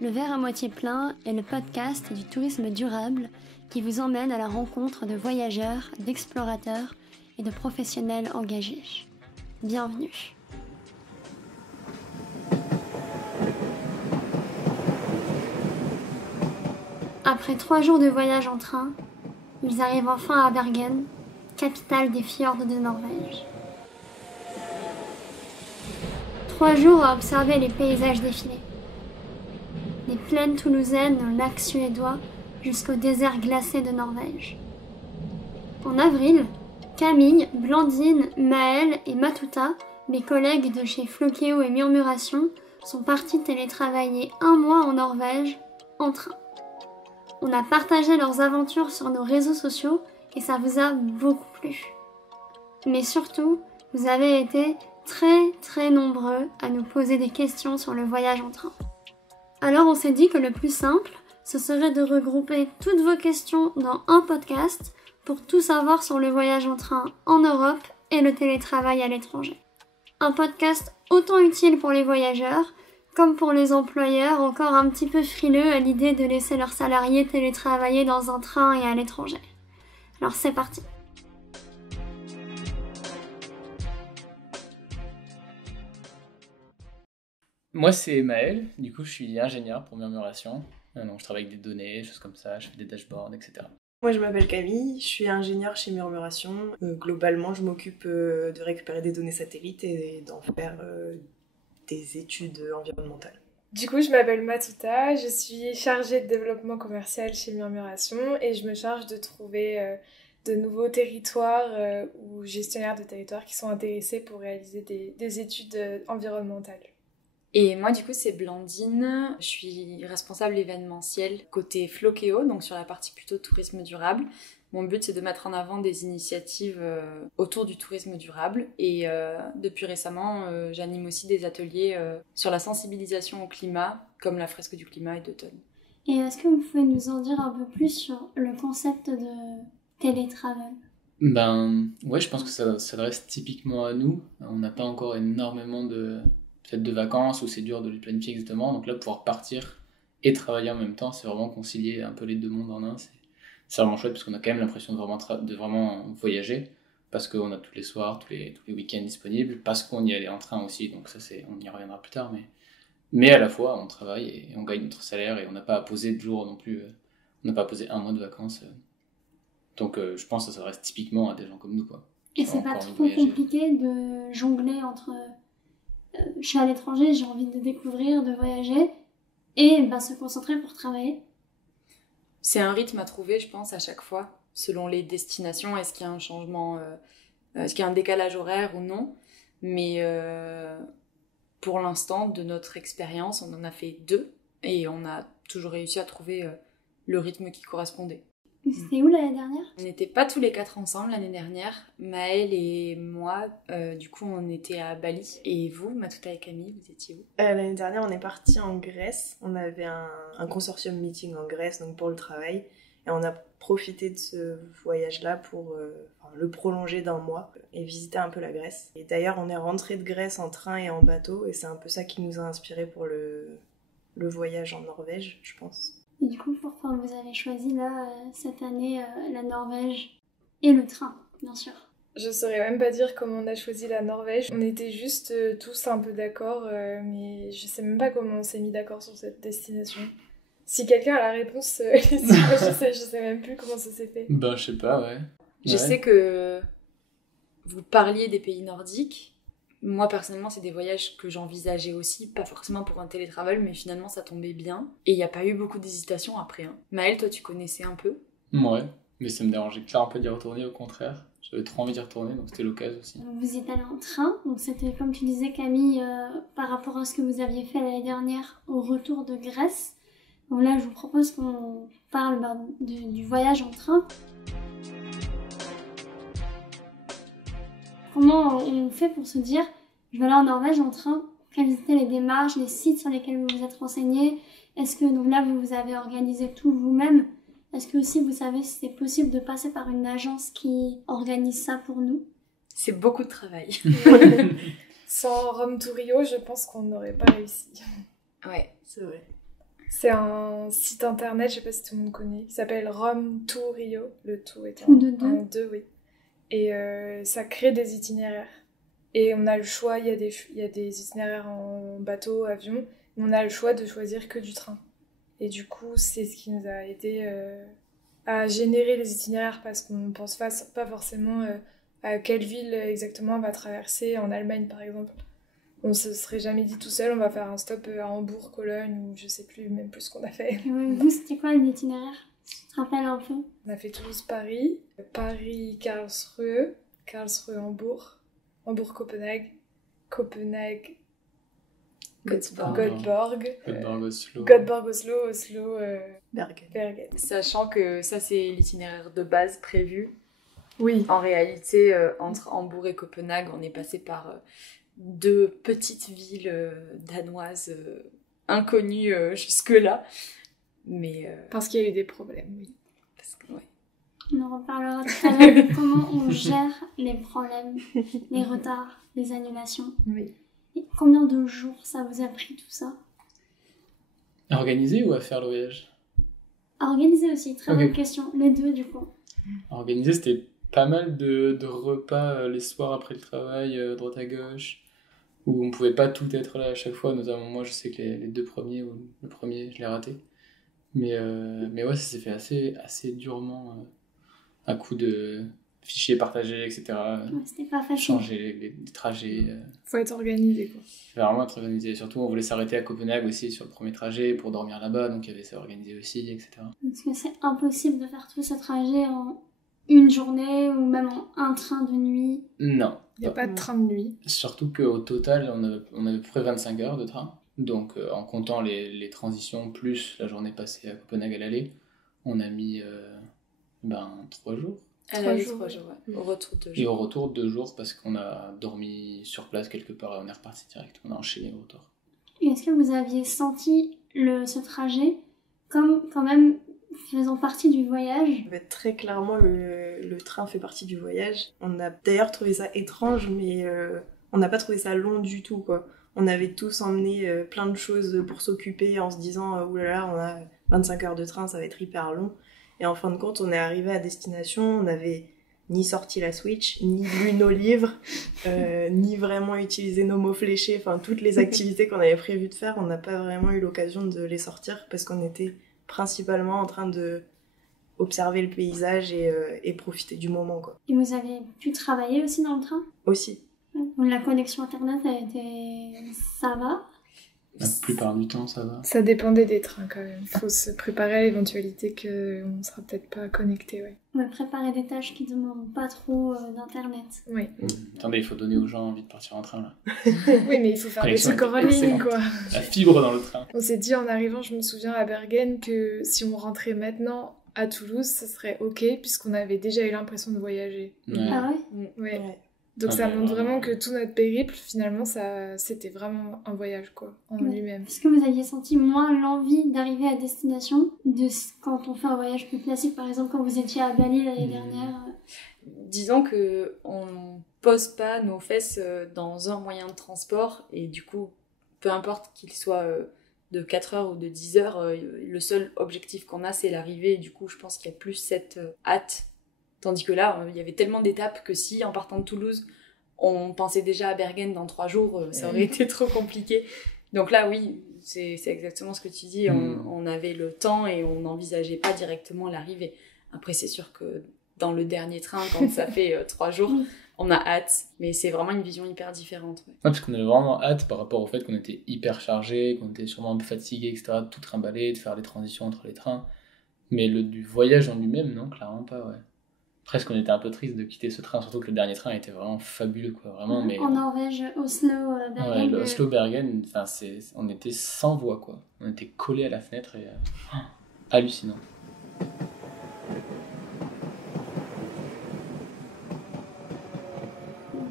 Le verre à moitié plein est le podcast du tourisme durable qui vous emmène à la rencontre de voyageurs, d'explorateurs et de professionnels engagés. Bienvenue. Après 3 jours de voyage en train, ils arrivent enfin à Bergen, capitale des fjords de Norvège. 3 jours à observer les paysages défiler. Des plaines toulousaines aux lacs suédois jusqu'au désert glacé de Norvège. En avril, Camille, Blandine, Maëlle et Matuta, mes collègues de chez Flokeo et Murmuration, sont partis télétravailler 1 mois en Norvège, en train. On a partagé leurs aventures sur nos réseaux sociaux et ça vous a beaucoup plu. Mais surtout, vous avez été très nombreux à nous poser des questions sur le voyage en train. Alors on s'est dit que le plus simple, ce serait de regrouper toutes vos questions dans un podcast pour tout savoir sur le voyage en train en Europe et le télétravail à l'étranger. Un podcast autant utile pour les voyageurs comme pour les employeurs encore un petit peu frileux à l'idée de laisser leurs salariés télétravailler dans un train et à l'étranger. Alors c'est parti. Moi, c'est Maël. Du coup, je suis ingénieur pour Murmuration. Donc, je travaille avec des données, des choses comme ça, je fais des dashboards, etc. Moi, je m'appelle Camille, je suis ingénieure chez Murmuration. Globalement, je m'occupe de récupérer des données satellites et d'en faire des études environnementales. Du coup, je m'appelle Matuta, je suis chargée de développement commercial chez Murmuration et je me charge de trouver de nouveaux territoires ou gestionnaires de territoires qui sont intéressés pour réaliser des études environnementales. Et moi, du coup, c'est Blandine. Je suis responsable événementiel côté Flokeo, donc sur la partie plutôt tourisme durable. Mon but, c'est de mettre en avant des initiatives autour du tourisme durable. Et depuis récemment, j'anime aussi des ateliers sur la sensibilisation au climat, comme la fresque du climat et d'automne. Et est-ce que vous pouvez nous en dire un peu plus sur le concept de télétravail ? Ouais, je pense que ça s'adresse typiquement à nous. On n'a pas encore énormément de vacances où c'est dur de les planifier exactement. Donc là, pouvoir partir et travailler en même temps, c'est vraiment concilier un peu les deux mondes en un. C'est vraiment chouette parce qu'on a quand même l'impression de vraiment voyager parce qu'on a tous les soirs, tous les week-ends disponibles, parce qu'on y allait en train aussi. Donc ça, on y reviendra plus tard. Mais à la fois, on travaille et on gagne notre salaire et on n'a pas à poser de jours non plus. On n'a pas à poser 1 mois de vacances. Donc je pense que ça s'adresse typiquement à des gens comme nous, quoi. Et c'est pas trop compliqué de jongler entre je suis à l'étranger, j'ai envie de découvrir, de voyager et se concentrer pour travailler. C'est un rythme à trouver, je pense, à chaque fois, selon les destinations. Est-ce qu'il y a un changement, est-ce qu'il y a un décalage horaire ou non. Mais pour l'instant, de notre expérience, on en a fait 2 et on a toujours réussi à trouver le rythme qui correspondait. C'était où l'année dernière ? On n'était pas tous les 4 ensemble l'année dernière. Maëlle et moi, du coup, on était à Bali. Et vous, Matuta et Camille, vous étiez où ? L'année dernière, on est partis en Grèce. On avait un consortium meeting en Grèce, donc pour le travail. Et on a profité de ce voyage-là pour le prolonger d'1 mois et visiter un peu la Grèce. Et d'ailleurs, on est rentré de Grèce en train et en bateau. Et c'est un peu ça qui nous a inspiré pour le voyage en Norvège, je pense. Et du coup, pourquoi vous avez choisi là, cette année, la Norvège et le train, bien sûr ? Je saurais même pas dire comment on a choisi la Norvège. On était juste tous un peu d'accord, mais je sais même pas comment on s'est mis d'accord sur cette destination. Si quelqu'un a la réponse, je sais même plus comment ça s'est fait. Je sais pas, ouais. Je sais que vous parliez des pays nordiques. Moi, personnellement, c'est des voyages que j'envisageais aussi, pas forcément pour un télétravail, mais finalement, ça tombait bien. Et il n'y a pas eu beaucoup d'hésitation après. Maëlle, toi, tu connaissais un peu ? Ouais, mais ça me dérangeait clairement un peu d'y retourner, au contraire. J'avais trop envie d'y retourner, donc c'était l'occasion aussi. Vous y êtes allé en train, donc c'était, comme tu disais, Camille, par rapport à ce que vous aviez fait l'année dernière au retour de Grèce. Donc là, je vous propose qu'on parle du voyage en train. Comment on fait pour se dire, je vais aller en Norvège en train ? Quelles étaient les démarches, les sites sur lesquels vous vous êtes renseignés ? Est-ce que donc là, vous avez organisé tout vous-même ? Est-ce que aussi vous savez si c'est possible de passer par une agence qui organise ça pour nous ? C'est beaucoup de travail. Sans Rome to Rio, je pense qu'on n'aurait pas réussi. Ouais, c'est vrai. C'est un site internet, je sais pas si tout le monde connaît, qui s'appelle Rome to Rio. Le tout est Tout de deux. en deux, oui. Et ça crée des itinéraires. Et on a le choix, il y a des itinéraires en bateau, avion, mais on a le choix de choisir que du train. Et du coup, c'est ce qui nous a aidé à générer les itinéraires parce qu'on pense pas forcément à quelle ville exactement on va traverser en Allemagne, par exemple. On se serait jamais dit tout seul, on va faire un stop à Hambourg, Cologne, ou je sais plus, même plus ce qu'on a fait. Et vous, c'était quoi l'itinéraire? Tu te rappelles un peu? On a fait Toulouse-Paris, Paris-Karlsruhe, Karlsruhe-Hambourg, Hambourg-Copenhague, Copenhague, Göteborg, Göteborg-Oslo. Göteborg-Oslo, Oslo, Bergen. Sachant que ça, c'est l'itinéraire de base prévu. Oui. En réalité, entre Hambourg et Copenhague, on est passé par 2 petites villes danoises inconnues jusque-là. Mais Parce qu'il y a eu des problèmes, oui. parce que, ouais. On en reparlera tout à l'heure de comment on gère les problèmes, les retards, les annulations. Oui. Et combien de jours ça vous a pris tout ça? À organiser ou à faire le voyage? À organiser aussi, très Ok. bonne question. Les deux du coup. À organiser, c'était pas mal de repas les soirs après le travail, droite à gauche, où on pouvait pas tout être là à chaque fois, notamment moi, je sais que les 2 premiers, ou le premier, je l'ai raté. Mais ouais, ça s'est fait assez durement, à coup de fichiers partagés, etc. Ouais, c'était pas facile. Changer les trajets. Faut être organisé, quoi. Fallait vraiment être organisé. Surtout, on voulait s'arrêter à Copenhague aussi sur le premier trajet pour dormir là-bas, donc il y avait ça organisé aussi, etc. Parce que c'est impossible de faire tout ce trajet en une journée ou même en un train de nuit. Non. Il n'y a pas de train de nuit. Surtout qu'au total, on avait à peu près 25 heures de train. Donc, en comptant les transitions plus la journée passée à Copenhague à l'aller, on a mis 3 jours. Elle a eu 3 jours, ouais. Au retour 2 Et jours. au retour, 2 jours parce qu'on a dormi sur place quelque part et on est reparti direct. On a enchaîné au retour. Et est-ce que vous aviez senti ce trajet comme quand même faisant partie du voyage? Très clairement, le train fait partie du voyage. On a d'ailleurs trouvé ça étrange, mais on n'a pas trouvé ça long du tout, quoi. On avait tous emmené plein de choses pour s'occuper en se disant oulala, on a 25 heures de train, ça va être hyper long. Et en fin de compte, on est arrivé à destination, on n'avait ni sorti la Switch, ni lu nos livres, ni vraiment utilisé nos mots fléchés. Enfin, toutes les activités qu'on avait prévu de faire, on n'a pas vraiment eu l'occasion de les sortir parce qu'on était principalement en train de observer le paysage et profiter du moment, quoi. Et vous avez pu travailler aussi dans le train? Aussi. La connexion internet a été... ça va? La plupart du temps, ça va. Ça dépendait des trains, quand même. Faut se préparer à l'éventualité qu'on ne sera peut-être pas connecté, ouais. On va préparer des tâches qui demandent pas trop d'internet. Oui. Attendez, il faut donner aux gens envie de partir en train, là. Oui, mais il faut faire des Connexion trucs en ligne, excellente. quoi. La fibre dans le train. On s'est dit en arrivant, je me souviens à Bergen, que si on rentrait maintenant à Toulouse, ça serait ok, puisqu'on avait déjà eu l'impression de voyager. Ouais. Ah ouais? Ouais. Ouais. Donc Ah, ça mais montre vraiment. vraiment que tout notre périple, finalement, c'était vraiment un voyage, quoi, en Ouais. lui-même. Est-ce que vous aviez senti moins l'envie d'arriver à destination quand on fait un voyage plus classique, par exemple quand vous étiez à Bali l'année dernière? Disons que on pose pas nos fesses dans un moyen de transport et du coup, peu importe qu'il soit de 4 heures ou de 10 heures, le seul objectif qu'on a, c'est l'arrivée. Et du coup, je pense qu'il y a plus cette hâte. Tandis que là, il y avait tellement d'étapes que si, en partant de Toulouse, on pensait déjà à Bergen dans 3 jours, ça aurait été trop compliqué. Donc là, oui, c'est exactement ce que tu dis. On avait le temps et on n'envisageait pas directement l'arrivée. Après, c'est sûr que dans le dernier train, quand ça fait 3 jours, on a hâte. Mais c'est vraiment une vision hyper différente. Ouais. Ouais, parce qu'on avait vraiment hâte par rapport au fait qu'on était hyper chargé, qu'on était sûrement un peu fatigué, etc. De tout trimballer, de faire les transitions entre les trains. Mais du voyage en lui-même, non, clairement pas, ouais. Presque on était un peu triste de quitter ce train, surtout que le dernier train était vraiment fabuleux, quoi. Vraiment, mais... En Norvège, Oslo, Bergen. Ouais, le Oslo-Bergen, on était sans voix, quoi. On était collés à la fenêtre et... hallucinant.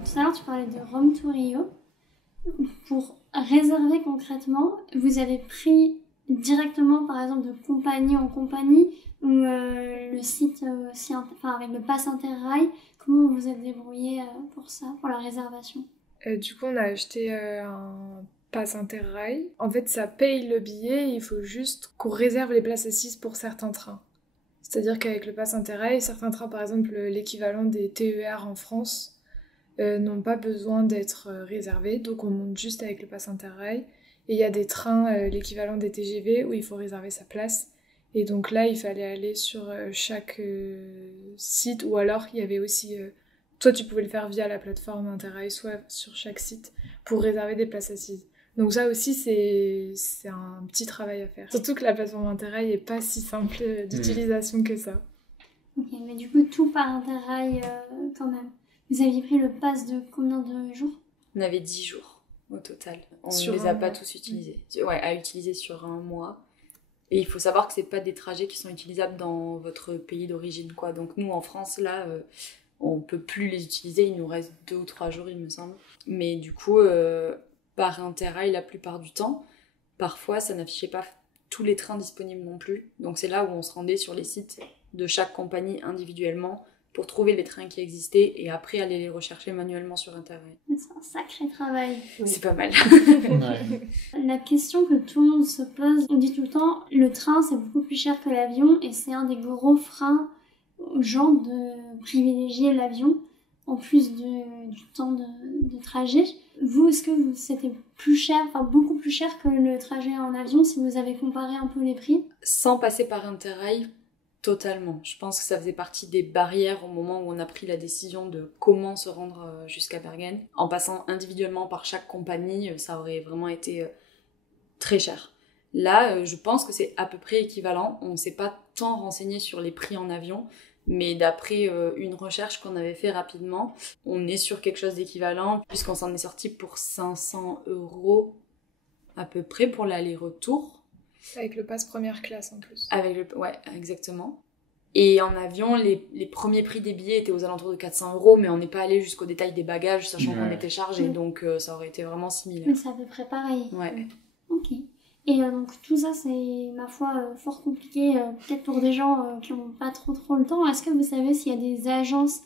Tout à l'heure, tu parlais de Rome to Rio. Pour réserver concrètement, vous avez pris directement, par exemple, de compagnie en compagnie, ou le site aussi, enfin, avec le pass Interrail. Comment vous vous êtes débrouillé pour ça, pour la réservation? Du coup, on a acheté un pass Interrail. En fait, ça paye le billet, il faut juste qu'on réserve les places assises pour certains trains. C'est-à-dire qu'avec le pass Interrail, certains trains, par exemple l'équivalent des TER en France, n'ont pas besoin d'être réservés, donc on monte juste avec le pass Interrail. Et il y a des trains, l'équivalent des TGV, où il faut réserver sa place. Et donc là, il fallait aller sur chaque site, ou alors il y avait aussi... soit tu pouvais le faire via la plateforme Interrail, soit sur chaque site, pour réserver des places assises. Donc ça aussi, c'est un petit travail à faire. Surtout que la plateforme Interrail n'est pas si simple d'utilisation que ça. Ok, mais du coup, tout par Interrail quand même. Vous aviez pris le pass de combien de jours? On avait 10 jours au total. On Sur ne les a un pas mois. tous utilisés. Ouais, à utiliser sur un mois. Et il faut savoir que c'est pas des trajets qui sont utilisables dans votre pays d'origine, quoi. Donc nous, en France, là, on peut plus les utiliser. Il nous reste 2 ou 3 jours, il me semble. Mais du coup, par Interrail, la plupart du temps, parfois, ça n'affichait pas tous les trains disponibles non plus. Donc c'est là où on se rendait sur les sites de chaque compagnie individuellement pour trouver les trains qui existaient et après aller les rechercher manuellement sur Interrail. C'est un sacré travail. C'est pas mal. Ouais. La question que tout le monde se pose, on dit tout le temps, le train c'est beaucoup plus cher que l'avion et c'est un des gros freins aux gens de privilégier l'avion en plus du temps de trajet. Vous, est-ce que c'était plus cher, enfin beaucoup plus cher que le trajet en avion si vous avez comparé un peu les prix? Sans passer par Interrail, totalement. Je pense que ça faisait partie des barrières au moment où on a pris la décision de comment se rendre jusqu'à Bergen. En passant individuellement par chaque compagnie, ça aurait vraiment été très cher. Là, je pense que c'est à peu près équivalent. On ne s'est pas tant renseigné sur les prix en avion, mais d'après une recherche qu'on avait fait rapidement, on est sur quelque chose d'équivalent, puisqu'on s'en est sorti pour 500 € à peu près pour l'aller-retour. Avec le pass première classe en plus. Ouais, exactement. Et en avion, les premiers prix des billets étaient aux alentours de 400 €, mais on n'est pas allé jusqu'au détail des bagages, sachant qu'on était chargé, donc ça aurait été vraiment similaire. Mais c'est à peu près pareil. Ouais. Ok. Et donc tout ça, c'est, ma foi, fort compliqué, peut-être pour des gens qui n'ont pas trop le temps. Est-ce que vous savez s'il y a des agences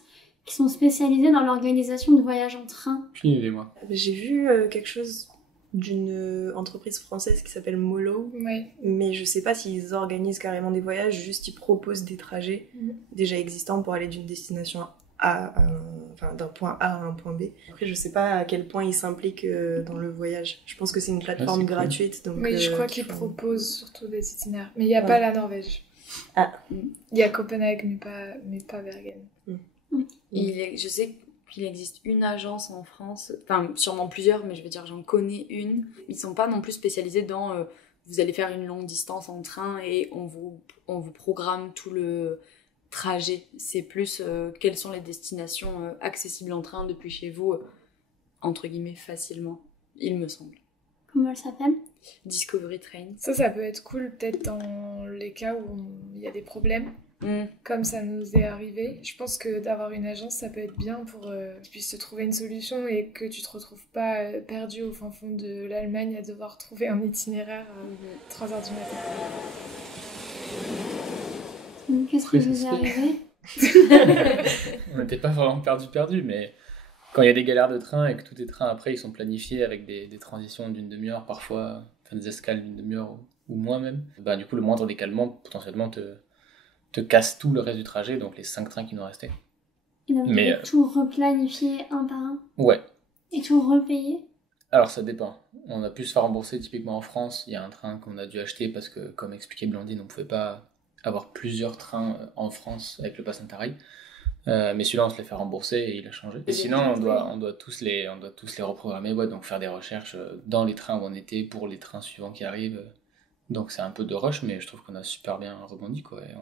qui sont spécialisées dans l'organisation de voyages en train? J'ai une idée, moi. J'ai vu quelque chose d'une entreprise française qui s'appelle Molo, Ouais. mais je sais pas s'ils organisent carrément des voyages, juste ils proposent des trajets déjà existants pour aller d'une destination A, d'un point A à un point B. Après, je sais pas à quel point ils s'impliquent dans le voyage. Je pense que c'est une plateforme c'est cool. gratuite. Donc, Mais je crois qu'ils proposent surtout des itinéraires. Mais il n'y a pas la Norvège. Ah. Il y a Copenhague, mais pas Bergen. Je sais qu'il existe une agence en France, enfin sûrement plusieurs, mais je veux dire j'en connais une. Ils sont pas non plus spécialisés dans vous allez faire une longue distance en train et on vous programme tout le trajet. C'est plus quelles sont les destinations accessibles en train depuis chez vous, entre guillemets facilement, il me semble. Comment elle s'appelle? Discovery Train. Ça peut être cool peut-être dans les cas où il y a des problèmes. Comme ça nous est arrivé. Je pense que d'avoir une agence, ça peut être bien pour que tu puisses te trouver une solution et que tu te retrouves pas perdu au fin fond de l'Allemagne à devoir trouver un itinéraire à 3h du matin. Qu'est-ce qui vous est arrivé? On n'était pas vraiment perdu, mais quand il y a des galères de train et que tous les trains après ils sont planifiés avec des transitions d'une demi-heure parfois, enfin des escales d'une demi-heure ou moins même, bah du coup le moindre décalement potentiellement te casse tout le reste du trajet, donc les 5 trains qui nous restaient. Et donc, vous avez tout replanifié un par un? Ouais. Et tout repayé? Alors ça dépend. On a pu se faire rembourser typiquement en France. Il y a un train qu'on a dû acheter parce que, comme expliquait Blandine, on ne pouvait pas avoir plusieurs trains en France avec le pass Interrail. Mais celui-là, on se l'est fait rembourser et il a changé. Et sinon, on doit tous les reprogrammer, ouais, donc faire des recherches dans les trains où on était pour les trains suivants qui arrivent. Donc c'est un peu de rush, mais je trouve qu'on a super bien rebondi, quoi, et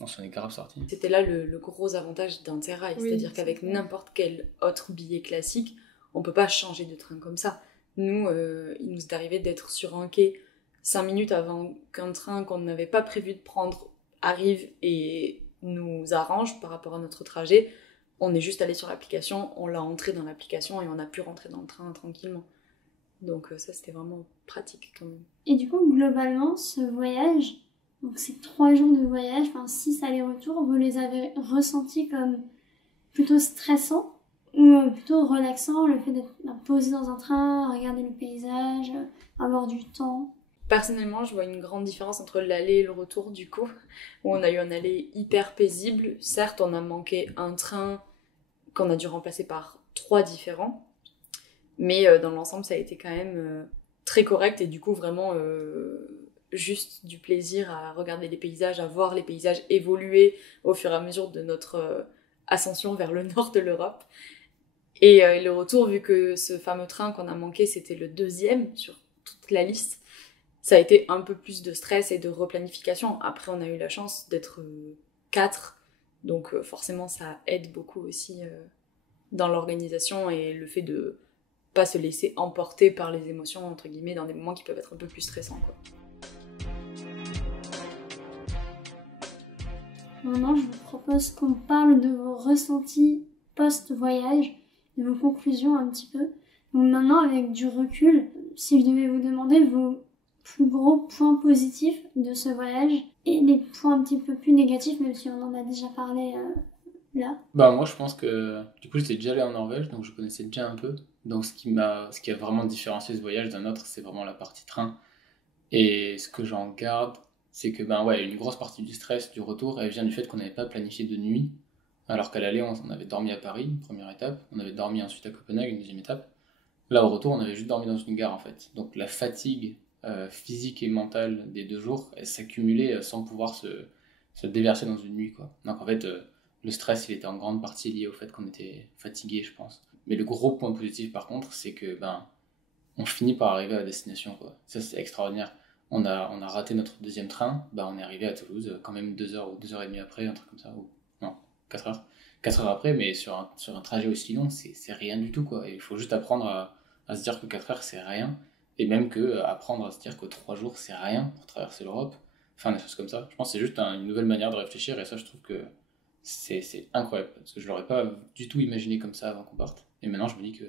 on s'en est grave sorti. C'était là le gros avantage d'Interrail, Oui, c'est-à-dire qu'avec n'importe quel autre billet classique, on peut pas changer de train comme ça. Nous, il nous est arrivé d'être sur un quai 5 minutes avant qu'un train qu'on n'avait pas prévu de prendre arrive et nous arrange par rapport à notre trajet. On est juste allé sur l'application, on l'a entré dans l'application et on a pu rentrer dans le train tranquillement. Donc ça, c'était vraiment pratique quand même. Et du coup, globalement, ce voyage, donc ces 3 jours de voyage, enfin 6 allers-retours, vous les avez ressentis comme plutôt stressants ou plutôt relaxant, le fait d'être posé dans un train, regarder le paysage, avoir du temps? Personnellement, je vois une grande différence entre l'aller et le retour du coup, où on a eu un aller hyper paisible. Certes, on a manqué un train qu'on a dû remplacer par 3 différents, mais dans l'ensemble, ça a été quand même très correct et du coup vraiment juste du plaisir à regarder les paysages, à voir les paysages évoluer au fur et à mesure de notre ascension vers le nord de l'Europe. Et le retour, vu que ce fameux train qu'on a manqué, c'était le 2e sur toute la liste, ça a été un peu plus de stress et de replanification. Après, on a eu la chance d'être 4, donc forcément, ça aide beaucoup aussi dans l'organisation et le fait de pas se laisser emporter par les émotions, entre guillemets, dans des moments qui peuvent être un peu plus stressants, quoi. Maintenant, je vous propose qu'on parle de vos ressentis post-voyage, de vos conclusions un petit peu. Donc maintenant, avec du recul, si je devais vous demander vos plus gros points positifs de ce voyage et les points un petit peu plus négatifs, même si on en a déjà parlé là. Bah moi je pense que du coup j'étais déjà allé en Norvège donc je connaissais déjà un peu. Donc ce qui a vraiment différencié ce voyage d'un autre, c'est vraiment la partie train. Et ce que j'en garde, c'est que ben ouais, une grosse partie du stress du retour, elle vient du fait qu'on n'avait pas planifié de nuit. Alors qu'à l'aller, on avait dormi à Paris, une première étape, on avait dormi ensuite à Copenhague, une deuxième étape. Là au retour, on avait juste dormi dans une gare en fait. Donc la fatigue physique et mentale des 2 jours, elle s'accumulait sans pouvoir se déverser dans une nuit quoi. Donc en fait, le stress il était en grande partie lié au fait qu'on était fatigué, je pense. Mais le gros point positif par contre, c'est que ben on finit par arriver à la destination quoi. Ça c'est extraordinaire. On a raté notre deuxième train, bah on est arrivé à Toulouse quand même 2 heures ou 2 heures et demie après, un truc comme ça, ou non, 4 heures. 4 heures après, mais sur un trajet aussi long, c'est rien du tout quoi. Et il faut juste apprendre à se dire que 4 heures c'est rien, et même que apprendre à se dire que 3 jours c'est rien pour traverser l'Europe, enfin des choses comme ça. Je pense que c'est juste une nouvelle manière de réfléchir, et ça je trouve que c'est incroyable, parce que je l'aurais pas du tout imaginé comme ça avant qu'on parte. Et maintenant je me dis que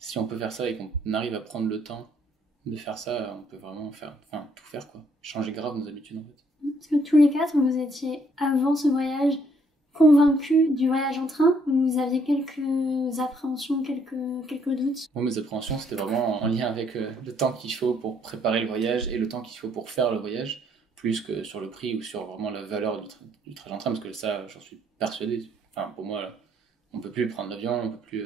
si on peut faire ça et qu'on arrive à prendre le temps de faire ça, on peut vraiment tout faire quoi. Changer grave nos habitudes en fait. Parce que tous les 4, vous étiez, avant ce voyage, convaincus du voyage en train, ou vous aviez quelques appréhensions, quelques doutes? Moi, mes appréhensions, c'était vraiment en lien avec le temps qu'il faut pour préparer le voyage et le temps qu'il faut pour faire le voyage, plus que sur le prix ou sur vraiment la valeur du trajet en train, parce que ça, j'en suis persuadé. Enfin, pour moi, là, on peut plus prendre l'avion, on peut plus...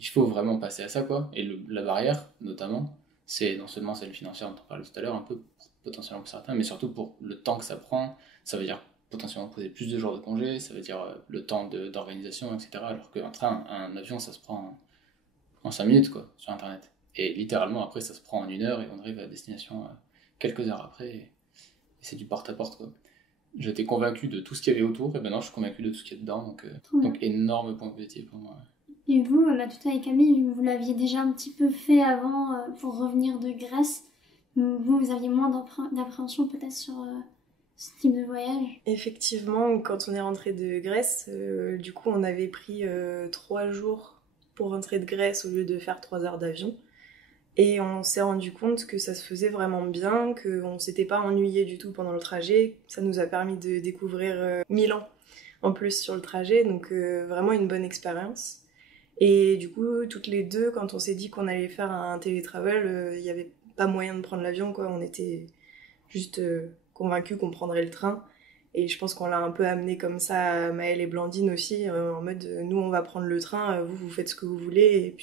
il faut vraiment passer à ça, quoi. Et la barrière, notamment, c'est non seulement celle financière dont on parlait tout à l'heure, un peu potentiellement pour certains, mais surtout pour le temps que ça prend. Ça veut dire potentiellement poser plus de jours de congé, ça veut dire le temps d'organisation, etc. Alors qu'un train, un avion, ça se prend en 5 minutes, quoi, sur Internet. Et littéralement, après, ça se prend en 1 heure et on arrive à destination quelques heures après. Et c'est du porte-à-porte, quoi. J'étais convaincu de tout ce qu'il y avait autour, et maintenant je suis convaincu de tout ce qu'il y a dedans, donc énorme point positif pour moi. Et vous, Matouta et Camille, vous l'aviez déjà un petit peu fait avant pour revenir de Grèce. Vous aviez moins d'appréhension peut-être sur ce type de voyage? Effectivement, quand on est rentré de Grèce, du coup on avait pris 3 jours pour rentrer de Grèce au lieu de faire 3 heures d'avion. Et on s'est rendu compte que ça se faisait vraiment bien, qu'on s'était pas ennuyé du tout pendant le trajet. Ça nous a permis de découvrir Milan en plus sur le trajet, donc vraiment une bonne expérience. Et du coup, toutes les deux, quand on s'est dit qu'on allait faire un télétravel, il n'y avait pas moyen de prendre l'avion, quoi. On était juste convaincus qu'on prendrait le train. Et je pense qu'on l'a un peu amené comme ça à Maëlle et Blandine aussi, en mode nous on va prendre le train, vous faites ce que vous voulez.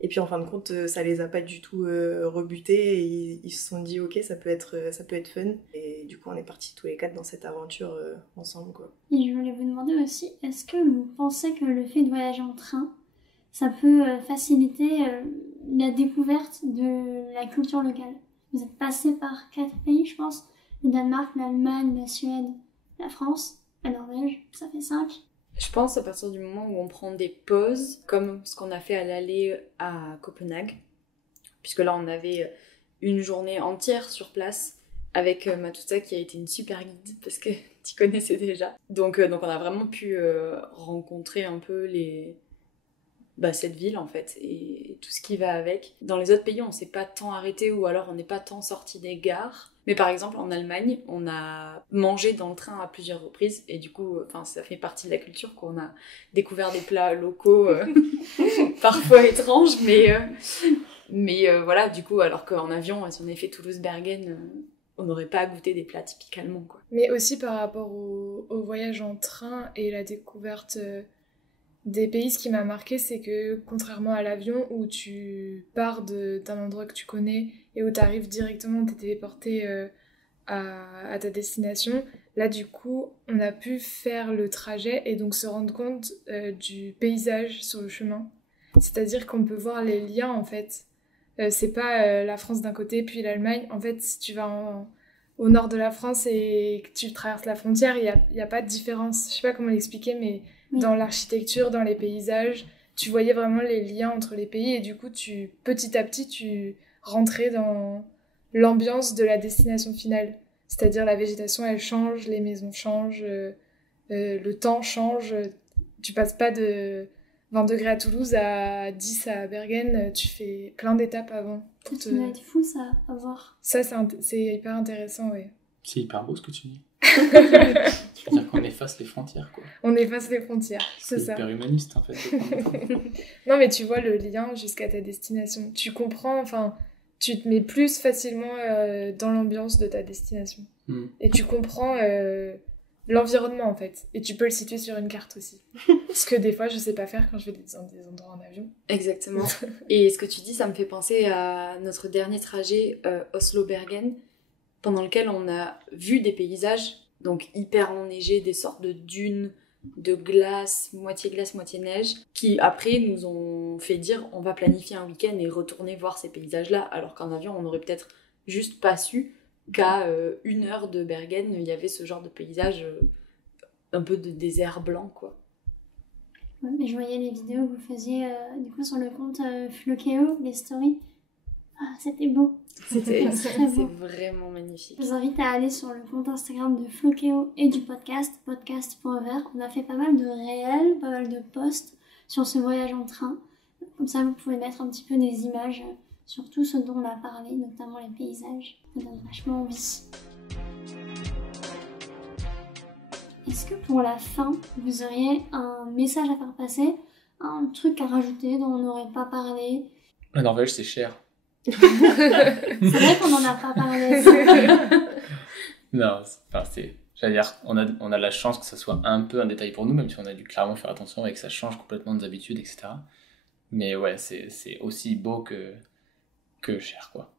Et puis en fin de compte, ça les a pas du tout rebutés. Et ils se sont dit ok, ça peut être fun. Et du coup, on est partis tous les 4 dans cette aventure ensemble, quoi. Et je voulais vous demander aussi, est-ce que vous pensez que le fait de voyager en train, ça peut faciliter la découverte de la culture locale? Vous êtes passé par 4 pays, je pense. Le Danemark, l'Allemagne, la Suède, la France, la Norvège, ça fait 5. Je pense à partir du moment où on prend des pauses, comme ce qu'on a fait à l'aller à Copenhague, puisque là on avait une journée entière sur place avec Matouta qui a été une super guide parce que tu connaissais déjà. Donc on a vraiment pu rencontrer un peu cette ville en fait et tout ce qui va avec. Dans les autres pays, on s'est pas tant arrêté ou alors on n'est pas tant sorti des gares. Mais par exemple, en Allemagne, on a mangé dans le train à plusieurs reprises et du coup, ça fait partie de la culture qu'on a découvert des plats locaux parfois étranges, mais voilà, du coup, alors qu'en avion, si on avait fait Toulouse-Bergen, on n'aurait pas goûté des plats typiques allemands, quoi. Mais aussi par rapport au voyage en train et la découverte des pays, ce qui m'a marqué, c'est que contrairement à l'avion où tu pars d'un endroit que tu connais et où tu arrives directement, t'es téléporté à ta destination, là du coup on a pu faire le trajet et donc se rendre compte du paysage sur le chemin. C'est-à-dire qu'on peut voir les liens en fait. C'est pas la France d'un côté puis l'Allemagne. En fait, si tu vas au nord de la France et que tu traverses la frontière, il y a pas de différence. Je sais pas comment l'expliquer, mais dans l'architecture, dans les paysages, tu voyais vraiment les liens entre les pays et du coup, petit à petit, tu rentrais dans l'ambiance de la destination finale. C'est-à-dire la végétation, elle change, les maisons changent, le temps change. Tu passes pas de 20 degrés à Toulouse à 10 à Bergen, tu fais plein d'étapes avant. Ça doit être fou, ça, à voir. Ça, c'est hyper intéressant, oui. C'est hyper beau ce que tu dis. Tu veux dire qu'on efface les frontières, quoi. On efface les frontières, c'est ça. C'est hyper humaniste, en fait. Non, mais tu vois le lien jusqu'à ta destination. Tu comprends, tu te mets plus facilement dans l'ambiance de ta destination. Et tu comprends l'environnement, en fait. Et tu peux le situer sur une carte aussi. Ce que des fois, je sais pas faire quand je vais des endroits en avion. Exactement. Et ce que tu dis, ça me fait penser à notre dernier trajet Oslo-Bergen, pendant lequel on a vu des paysages, donc hyper enneigés, des sortes de dunes, de glace, moitié neige, qui après nous ont fait dire on va planifier un week-end et retourner voir ces paysages-là, alors qu'en avion on aurait peut-être juste pas su qu'à 1 heure de Bergen il y avait ce genre de paysage un peu de désert blanc, quoi. Ouais, mais je voyais les vidéos que vous faisiez du coup sur le compte Flokeo, les stories. Ah, c'était beau. C'est beau. vraiment magnifique. Je vous invite à aller sur le compte Instagram de Flokeo et du podcast.over. On a fait pas mal de réels, pas mal de posts sur ce voyage en train. Comme ça, vous pouvez mettre un petit peu des images sur tout ce dont on a parlé, notamment les paysages. Ça donne vachement envie. Est-ce que pour la fin, vous auriez un message à faire passer, un truc à rajouter dont on n'aurait pas parlé? La Norvège, c'est cher. C'est vrai qu'on n'en a pas parlé. Non, j'allais dire, on a la chance que ça soit un peu un détail pour nous, même si on a dû clairement faire attention et que ça change complètement nos habitudes, etc. Mais ouais, c'est aussi beau que cher, quoi.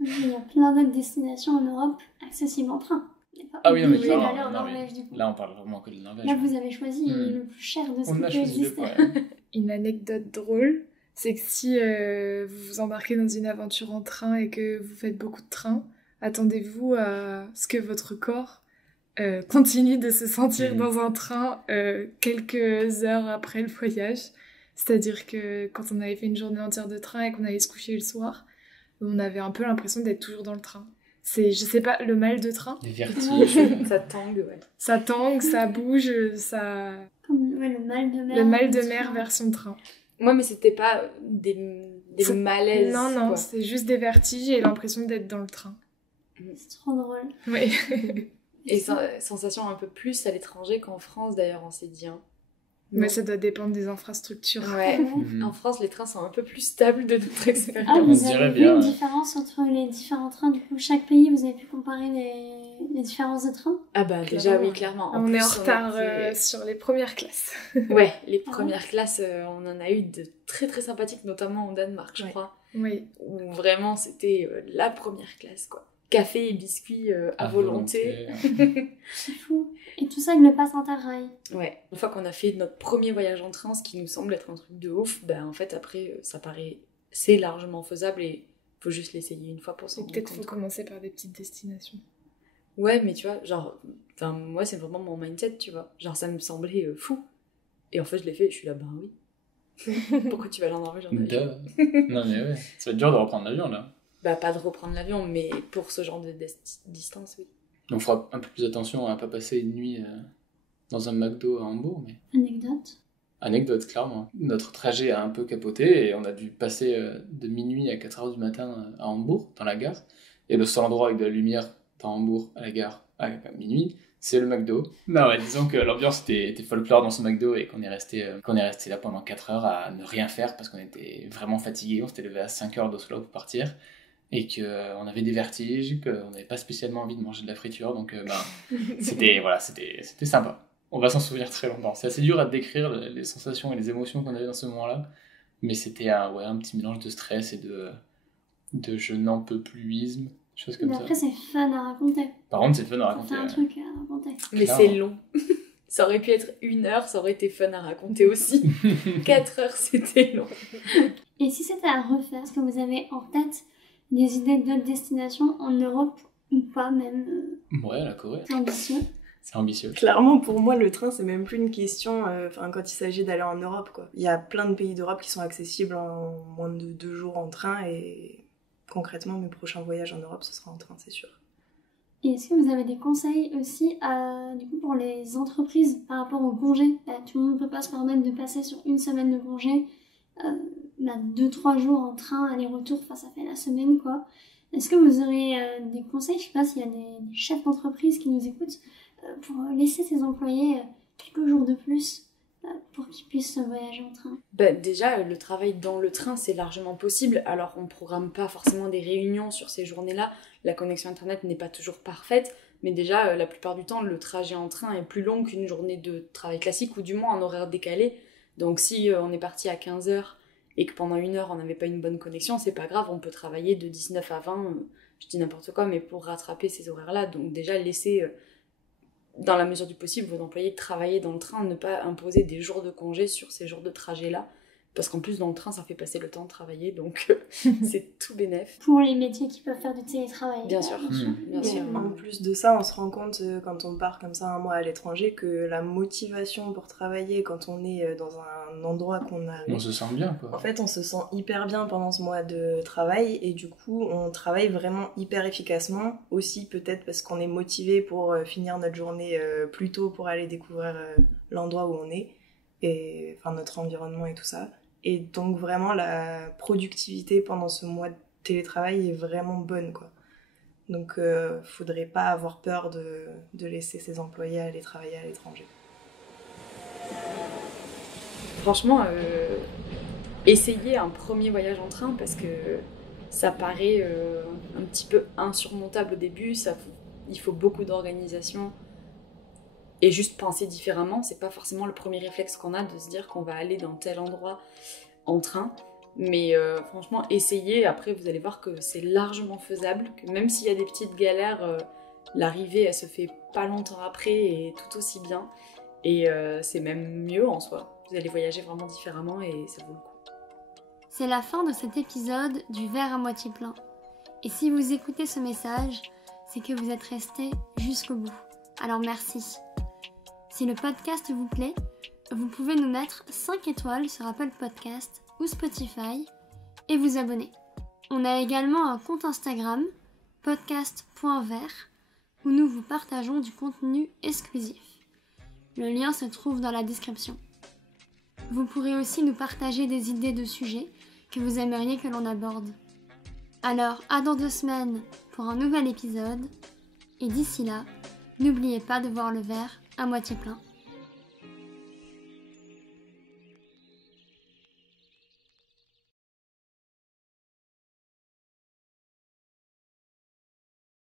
Il y a plein d'autres destinations en Europe accessibles en train. Ah oui, non, mais Obligé clairement, d'aller en Norvège, du coup. là on parle vraiment que de Norvège. Là, vous avez choisi le plus cher de ce On qui a peut choisi exister. Une anecdote drôle, c'est que si vous vous embarquez dans une aventure en train et que vous faites beaucoup de train, attendez-vous à ce que votre corps continue de se sentir dans un train quelques heures après le voyage. C'est-à-dire que quand on avait fait une journée entière de train et qu'on allait se coucher le soir, on avait un peu l'impression d'être toujours dans le train. C'est, je sais pas, le mal de train. Des vertiges. Ça tangue, ouais. Ça tangue, ça bouge, ça... Comme le mal de mer. Le mal de mer version train. Moi, mais c'était pas des malaises. Non, quoi. c'est juste des vertiges et l'impression d'être dans le train. C'est trop drôle. Oui. Et sensation un peu plus à l'étranger qu'en France, d'ailleurs, on s'est dit. Hein. Mais ça doit dépendre des infrastructures. Ouais. En France, les trains sont un peu plus stables de notre expérience. Ah, vous dirait avez vu bien, une ouais. différence entre les différents trains? Du coup, chaque pays, vous avez pu comparer les différences de trains? Ah bah déjà, oui, clairement. On est en retard sur les premières classes. Ouais, les premières classes, on en a eu de très très sympathiques, notamment au Danemark, je crois. Oui. Où vraiment, c'était la première classe, quoi. Café et biscuits à volonté. C'est fou. Et tout ça avec le pass Interrail. Ouais. Une fois qu'on a fait notre premier voyage en train, ce qui nous semble être un truc de ouf, ben en fait après ça paraît c'est largement faisable et faut juste l'essayer une fois pour s'en rendre Peut-être compte. faut commencer par des petites destinations. Ouais, mais tu vois, genre, moi c'est vraiment mon mindset, tu vois. Genre ça me semblait fou. Et en fait je l'ai fait et je suis là, ben oui. Pourquoi tu vas aller en Norvège en avion? Non mais ouais, ça va être dur de reprendre l'avion là. Bah pas de reprendre l'avion, mais pour ce genre de distance, oui. Donc on fera un peu plus attention à pas passer une nuit dans un McDo à Hambourg, mais... Anecdote. Anecdote, clairement. Notre trajet a un peu capoté et on a dû passer de minuit à 4h du matin à Hambourg, dans la gare. Et le seul endroit avec de la lumière dans Hambourg, à la gare, à minuit, c'est le McDo. Non, ouais, disons que l'ambiance était folklore dans ce McDo et qu'on est resté là pendant 4 heures à ne rien faire parce qu'on était vraiment fatigués. On s'était levé à 5h d'Oslo pour partir et qu'on avait des vertiges, qu'on n'avait pas spécialement envie de manger de la friture. Donc, c'était sympa. On va s'en souvenir très longtemps. C'est assez dur à décrire les sensations et les émotions qu'on avait dans ce moment-là. Mais c'était un petit mélange de stress et de je n'en peux pluisme. Choses comme mais ça. après, c'est fun à raconter. Par contre, c'est fun à raconter. C'est un truc à raconter. Mais c'est long. Ça aurait pu être 1 heure, ça aurait été fun à raconter aussi. 4 heures, c'était long. Et si c'était à refaire, est-ce que vous avez en tête des idées d'autres destinations en Europe ou pas même Ouais, la Corée. C'est ambitieux. C'est ambitieux. Clairement, pour moi, le train, c'est même plus une question quand il s'agit d'aller en Europe, quoi. Il y a plein de pays d'Europe qui sont accessibles en moins de 2 jours en train et concrètement, mes prochains voyages en Europe, ce sera en train, c'est sûr. Et est-ce que vous avez des conseils aussi du coup, pour les entreprises par rapport aux congés ? Tout le monde ne peut pas se permettre de passer sur une semaine de congé. 2-3 jours en train, aller-retour, ça fait la semaine, quoi. Est-ce que vous aurez des conseils ? Je sais pas s'il y a des chefs d'entreprise qui nous écoutent pour laisser ses employés quelques jours de plus pour qu'ils puissent voyager en train. Déjà, le travail dans le train, c'est largement possible. Alors, on ne programme pas forcément des réunions sur ces journées-là. La connexion Internet n'est pas toujours parfaite. Mais déjà, la plupart du temps, le trajet en train est plus long qu'une journée de travail classique ou du moins en horaire décalé. Donc, si on est parti à 15h et que pendant 1 heure, on n'avait pas une bonne connexion, c'est pas grave. On peut travailler de 19 à 20, je dis n'importe quoi, mais pour rattraper ces horaires-là. Donc déjà, laissez... dans la mesure du possible, vos employés travailler dans le train, ne pas imposer des jours de congé sur ces jours de trajet-là. Parce qu'en plus, dans le train, ça fait passer le temps de travailler, donc c'est tout bénef. Pour les métiers qui peuvent faire du télétravail. Bien sûr, bien sûr. En plus de ça, on se rend compte, quand on part comme ça 1 mois à l'étranger, que la motivation pour travailler quand on est dans un endroit qu'on a... On se sent bien, quoi. En fait, on se sent hyper bien pendant ce mois de travail et du coup, on travaille vraiment hyper efficacement. Aussi, peut-être parce qu'on est motivé pour finir notre journée plus tôt pour aller découvrir l'endroit où on est, et enfin notre environnement et tout ça. Et donc, vraiment, la productivité pendant ce mois de télétravail est vraiment bonne, quoi. Donc, faudrait pas avoir peur de laisser ses employés aller travailler à l'étranger. Franchement, essayez un premier voyage en train parce que ça paraît un petit peu insurmontable au début. Il faut beaucoup d'organisation et juste penser différemment. C'est pas forcément le premier réflexe qu'on a de se dire qu'on va aller dans tel endroit en train. Mais franchement, essayez. Après, vous allez voir que c'est largement faisable. Que même s'il y a des petites galères, l'arrivée, elle se fait pas longtemps après et tout aussi bien. Et c'est même mieux en soi. Vous allez voyager vraiment différemment et ça vaut le coup. C'est la fin de cet épisode du verre à moitié plein. Et si vous écoutez ce message, c'est que vous êtes resté jusqu'au bout. Alors merci. Si le podcast vous plaît, vous pouvez nous mettre 5 étoiles sur Apple Podcast ou Spotify et vous abonner. On a également un compte Instagram, podcast.vert, où nous vous partageons du contenu exclusif. Le lien se trouve dans la description. Vous pourrez aussi nous partager des idées de sujets que vous aimeriez que l'on aborde. Alors, à dans 2 semaines pour un nouvel épisode. Et d'ici là, n'oubliez pas de voir le verre à moitié plein.